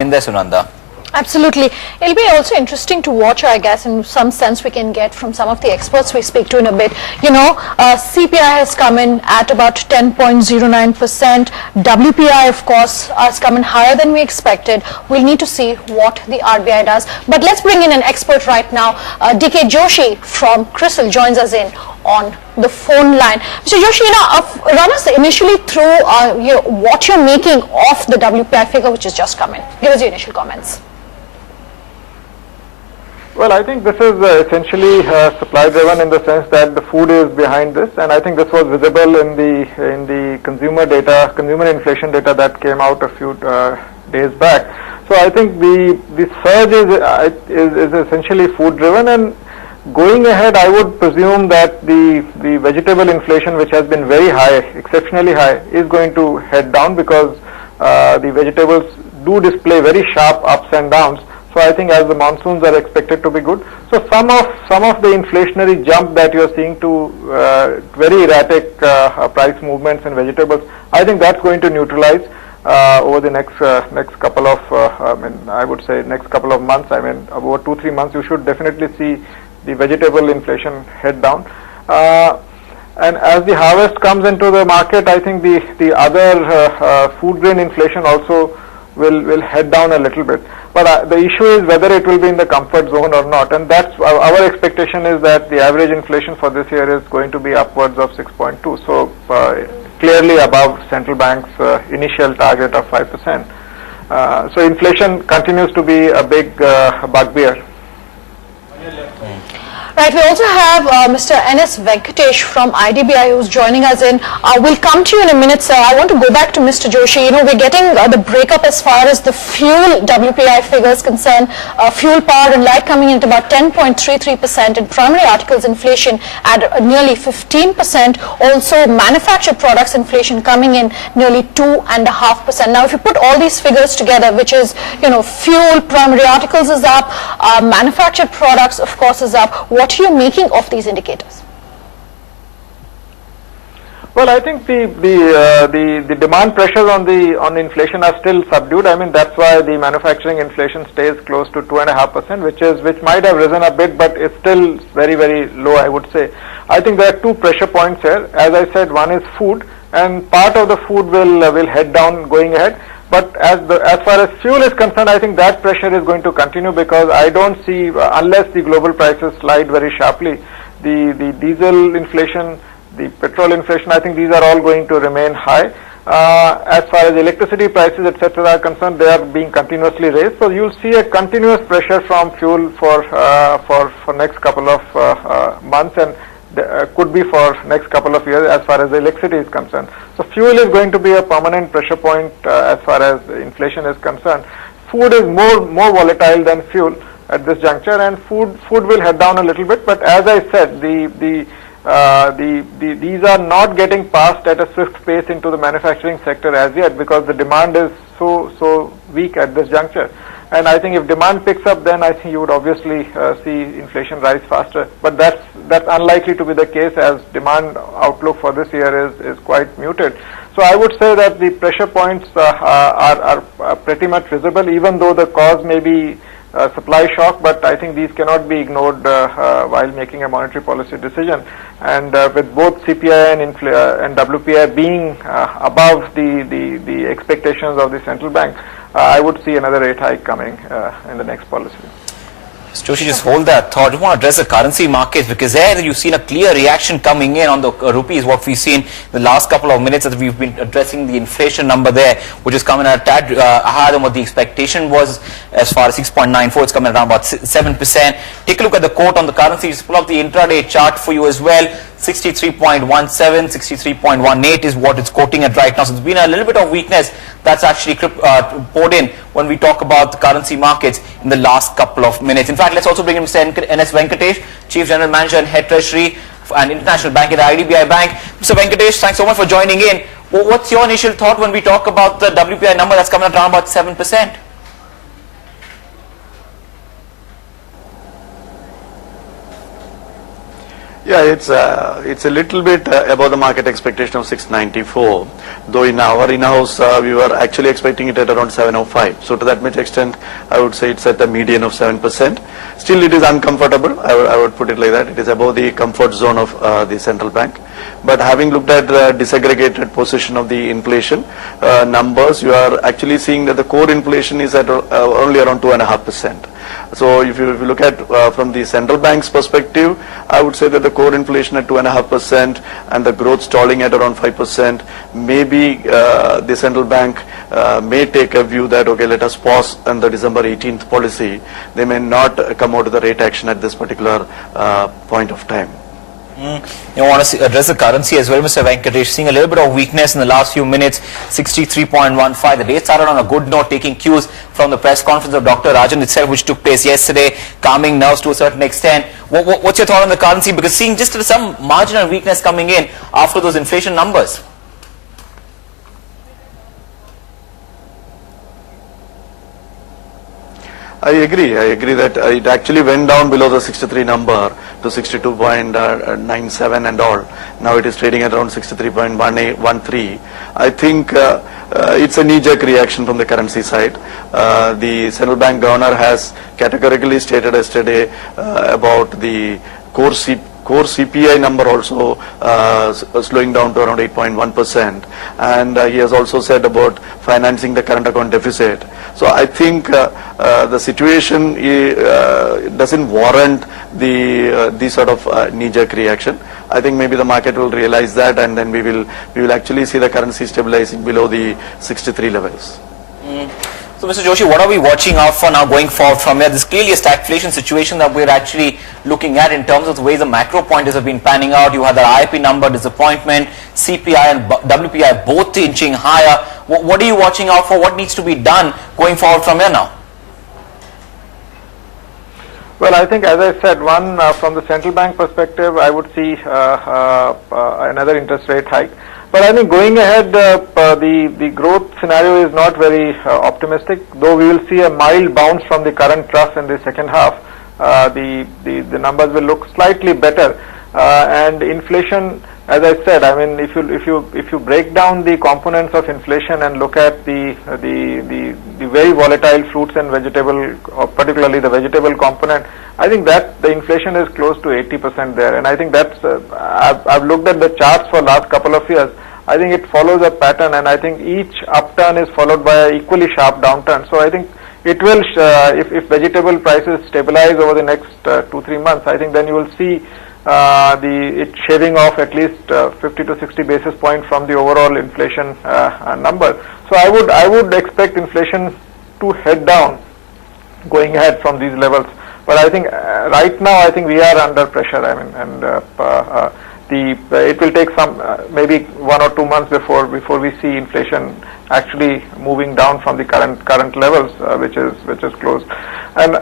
in there, Sunanda. Absolutely. It'll be also interesting to watch, I guess, in some sense we can get from some of the experts we speak to in a bit. You know, CPI has come in at about 10.09%. WPI, of course, has come in higher than we expected. We'll need to see what the RBI does. But let's bring in an expert right now. DK Joshi from Crisil joins us in on the phone line. Mr. Joshi, run us initially through what you're making of the WPI figure which has just come in. Give us your initial comments. Well, I think this is essentially supply driven in the sense that the food is behind this, and I think this was visible in the consumer data, consumer inflation data that came out a few days back. So I think the surge is essentially food driven, and going ahead, I would presume that the vegetable inflation, which has been very high, exceptionally high, is going to head down because the vegetables do display very sharp ups and downs. So I think as the monsoons are expected to be good, so some of the inflationary jump that you're seeing to very erratic price movements in vegetables, I think that's going to neutralize over the next couple of I would say next couple of months. I mean, over 2-3 months, you should definitely see the vegetable inflation head down. And as the harvest comes into the market, I think the other food grain inflation also will head down a little bit. But the issue is whether it will be in the comfort zone or not, and that's our expectation is that the average inflation for this year is going to be upwards of 6.2, so clearly above central bank's initial target of 5%. So inflation continues to be a big bugbear. Right, we also have Mr. N.S. Venkatesh from IDBI who's joining us in. We'll come to you in a minute, sir. I want to go back to Mr. Joshi. You know, we're getting the breakup as far as the fuel WPI figures concerned. Fuel, power and light coming in at about 10.33%, and primary articles inflation at nearly 15%. Also, manufactured products inflation coming in nearly 2.5%. Now, if you put all these figures together, which is, you know, fuel, primary articles is up, manufactured products, of course, is up. What are you making of these indicators? Well, I think the demand pressures on inflation are still subdued. I mean, that's why the manufacturing inflation stays close to 2.5%, which might have risen a bit, but it's still very, very low, I would say. I think there are two pressure points here. As I said, one is food, and part of the food will head down going ahead. But as far as fuel is concerned, I think that pressure is going to continue, because I don't see, unless the global prices slide very sharply, the diesel inflation, the petrol inflation, I think these are all going to remain high. As far as electricity prices, etc. are concerned, they are being continuously raised. So you'll see a continuous pressure from fuel for next couple of months, and could be for next couple of years as far as the electricity is concerned. So fuel is going to be a permanent pressure point as far as inflation is concerned. Food is more volatile than fuel at this juncture, and food will head down a little bit. But as I said, these are not getting passed at a swift pace into the manufacturing sector as yet, because the demand is so weak at this juncture. And I think if demand picks up, then I think you would obviously see inflation rise faster. But that's unlikely to be the case, as demand outlook for this year is quite muted. So I would say that the pressure points are pretty much visible, even though the cause may be supply shock. But I think these cannot be ignored while making a monetary policy decision. And with both CPI and WPI being above the expectations of the central bank, I would see another rate hike coming in the next policy. Joshi, just hold that thought. I want to address the currency markets, because there you've seen a clear reaction coming in on the rupees. What we've seen the last couple of minutes, as we've been addressing the inflation number there, which is coming at a tad higher than what the expectation was. As far as 6.94, it's coming around about 7%. Take a look at the quote on the currency. Just pull up the intraday chart for you as well. 63.17, 63.18 is what it's quoting at right now. So there's been a little bit of weakness that's actually poured in when we talk about the currency markets in the last couple of minutes. In fact, let's also bring in Mr. N.S. Venkatesh, Chief General Manager and Head Treasury and International Bank at the IDBI Bank. Mr. Venkatesh, thanks so much for joining in. What's your initial thought when we talk about the WPI number that's coming at around about 7%? Yeah, it's a little bit above the market expectation of 694. Though in our in-house we were actually expecting it at around 705. So to that much extent, I would say it's at a median of 7%. Still, it is uncomfortable. I would put it like that. It is above the comfort zone of the central bank. But having looked at the disaggregated position of the inflation numbers, you are actually seeing that the core inflation is at only around 2.5%. So if you look at from the central bank's perspective, I would say that the core inflation at 2.5% and the growth stalling at around 5%, maybe the central bank may take a view that, okay, let us pause on the December 18th policy. They may not come out with the rate action at this particular point of time. You want to address the currency as well, Mr. Venkatesh. Seeing a little bit of weakness in the last few minutes, 63.15. The day started on a good note, taking cues from the press conference of Dr. Rajan itself, which took place yesterday, calming nerves to a certain extent. What's your thought on the currency? Because seeing just some marginal weakness coming in after those inflation numbers. I agree that it actually went down below the 63 number to 62.97 and all. Now it is trading at around 63.13. I think it's a knee-jerk reaction from the currency side. The central bank governor has categorically stated yesterday about the core CPI number also slowing down to around 8.1%, and he has also said about financing the current account deficit. So I think the situation doesn't warrant the sort of knee-jerk reaction. I think maybe the market will realize that, and then we will actually see the currency stabilizing below the 63 levels. So, Mr. Joshi, what are we watching out for now going forward from here? This is clearly a stagflation situation that we're actually looking at in terms of the way the macro pointers have been panning out. You had the IIP number, disappointment, CPI and WPI both inching higher. What are you watching out for? What needs to be done going forward from here now? Well, I think, as I said, from the central bank perspective, I would see another interest rate hike. But I think going ahead, the growth scenario is not very optimistic. Though we will see a mild bounce from the current trough in the second half, the numbers will look slightly better. And inflation, as I said, I mean, if you break down the components of inflation and look at the very volatile fruits and vegetable, or particularly the vegetable component, I think that the inflation is close to 80% there. And I think that's I've looked at the charts for last couple of years. I think it follows a pattern, and I think each upturn is followed by an equally sharp downturn. So I think it will, if vegetable prices stabilize over the next 2-3 months, I think then you will see it shaving off at least 50 to 60 basis points from the overall inflation number. So I would expect inflation to head down going ahead from these levels. But I think right now I think we are under pressure. I mean, and it will take some maybe 1 or 2 months before we see inflation actually moving down from the current levels, which is close. And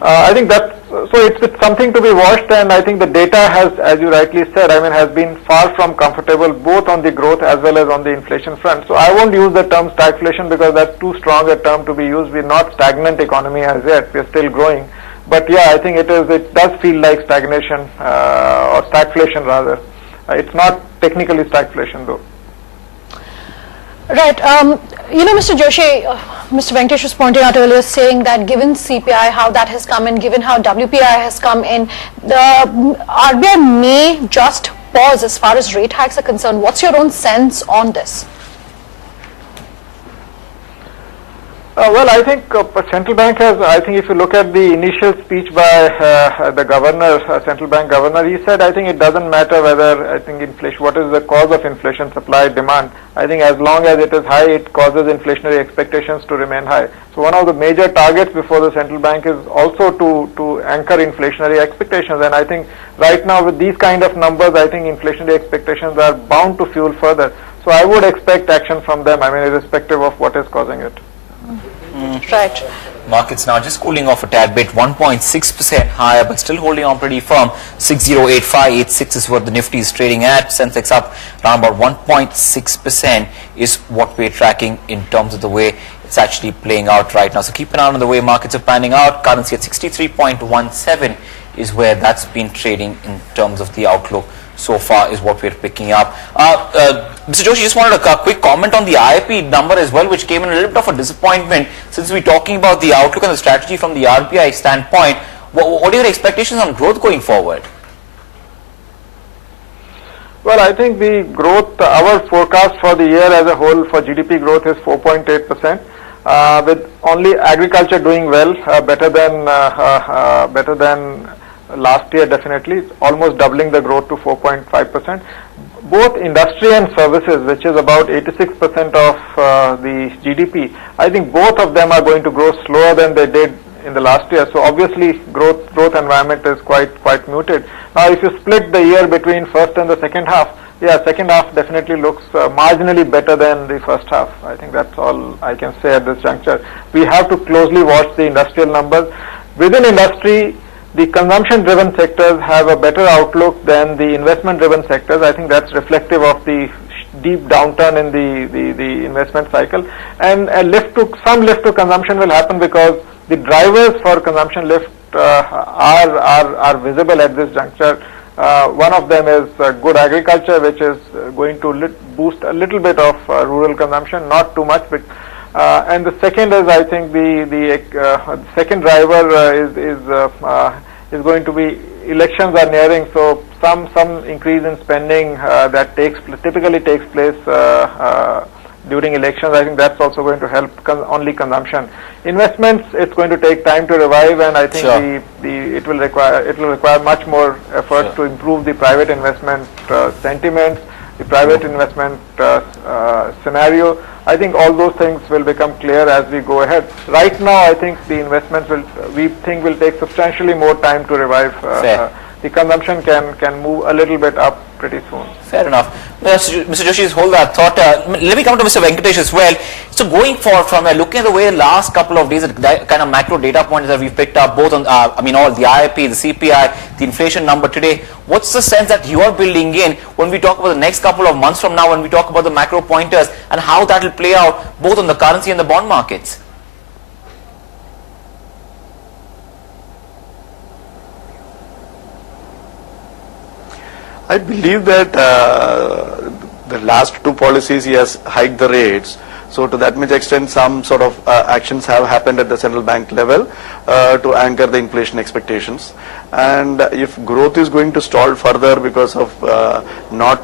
I think it's something to be watched, and I think the data has, as you rightly said, I mean, has been far from comfortable both on the growth as well as on the inflation front. So I won't use the term stagflation because that's too strong a term to be used. We're not stagnant economy as yet. We're still growing. But yeah, I think it does feel like stagnation or stagflation rather. It's not technically stagflation though. Right. Mr. Joshi, Mr. Venkatesh was pointing out earlier, saying that given CPI, how that has come in, given how WPI has come in, the RBI may just pause as far as rate hikes are concerned. What's your own sense on this? Well, I think central bank has, I think if you look at the initial speech by the governor, central bank governor, he said, I think it doesn't matter whether, I think inflation, what is the cause of inflation, supply, demand. I think as long as it is high, it causes inflationary expectations to remain high. So one of the major targets before the central bank is also to anchor inflationary expectations. And I think right now with these kind of numbers, I think inflationary expectations are bound to fuel further. So I would expect action from them, I mean, irrespective of what is causing it. Right. Markets now just cooling off a tad bit, 1.6% higher, but still holding on pretty firm. 608586 is what the Nifty is trading at. Sensex up around about 1.6% is what we're tracking in terms of the way it's actually playing out right now. So keep an eye on the way markets are panning out. Currency at 63.17 is where that's been trading in terms of the outlook so far, is what we're picking up. Mr. Joshi, just wanted a quick comment on the IIP number as well, which came in a little bit of a disappointment, since we're talking about the outlook and the strategy from the RBI standpoint. What are your expectations on growth going forward? Well, I think the growth, our forecast for the year as a whole for GDP growth is 4.8%, with only agriculture doing well, better than last year definitely, almost doubling the growth to 4.5%. Both industry and services, which is about 86% of the GDP, I think both of them are going to grow slower than they did in the last year. So obviously growth environment is quite muted. Now if you split the year between first and the second half, yeah, second half definitely looks marginally better than the first half. I think that's all I can say at this juncture. We have to closely watch the industrial numbers. Within industry, the consumption-driven sectors have a better outlook than the investment-driven sectors. I think that's reflective of the deep downturn in the investment cycle. And some lift to consumption will happen because the drivers for consumption lift are visible at this juncture. One of them is good agriculture, which is going to boost a little bit of rural consumption, not too much. But, and the second is, I think, the second driver is going to be elections are nearing, so some increase in spending that typically takes place during elections. I think that's also going to help only consumption. Investments, it's going to take time to revive, and I think sure. it will require much more effort sure. to improve the private investment sentiments, the private investment scenario. I think all those things will become clear as we go ahead. Right now, I think the investments will take substantially more time to revive. The consumption can move a little bit up pretty soon. Fair enough. Mr. Joshi, hold that thought. Let me come to Mr. Venkatesh as well. So going forward from there, looking at the way the last couple of days, the kind of macro data points that we've picked up, both on, all the IIP, the CPI, the inflation number today, what's the sense that you are building in when we talk about the next couple of months from now, when we talk about the macro pointers and how that will play out both on the currency and the bond markets? I believe that the last two policies he has hiked the rates. So to that much extent, some sort of actions have happened at the central bank level to anchor the inflation expectations. And if growth is going to stall further because of not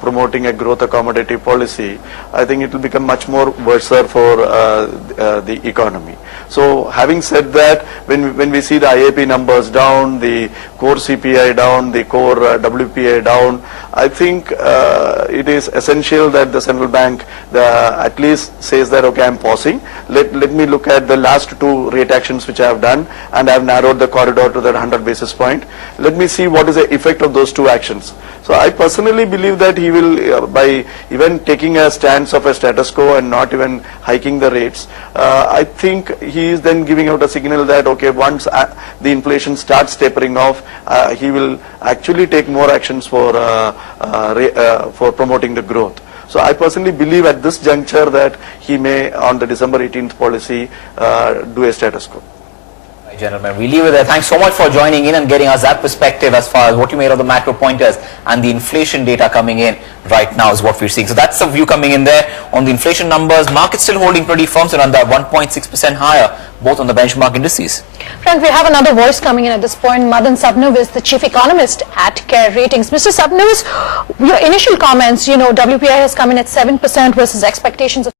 promoting a growth accommodative policy, I think it will become much more worse for the economy. So having said that, when we see the IAP numbers down, the core CPI down, the core WPI down, I think it is essential that the central bank at least says that, okay, I'm pausing. Let me look at the last two rate actions which I have done, and I have narrowed the corridor to that 100 basis point. Let me see what is the effect of those two actions. So I personally believe that he will, by even taking a stance of a status quo and not even hiking the rates, I think he is then giving out a signal that, okay, once the inflation starts tapering off, he will actually take more actions for promoting the growth. So I personally believe at this juncture that he may, on the December 18th policy, do a status quo. Gentlemen, we leave it there. Thanks so much for joining in and getting us that perspective as far as what you made of the macro pointers and the inflation data coming in right now is what we're seeing. So that's the view coming in there on the inflation numbers. Markets still holding pretty firm, so around that 1.6% higher, both on the benchmark indices. Friends, we have another voice coming in at this point. Madan Sabnav is the chief economist at Care Ratings. Mr. Sabnav, your initial comments, WPI has come in at 7% versus expectations of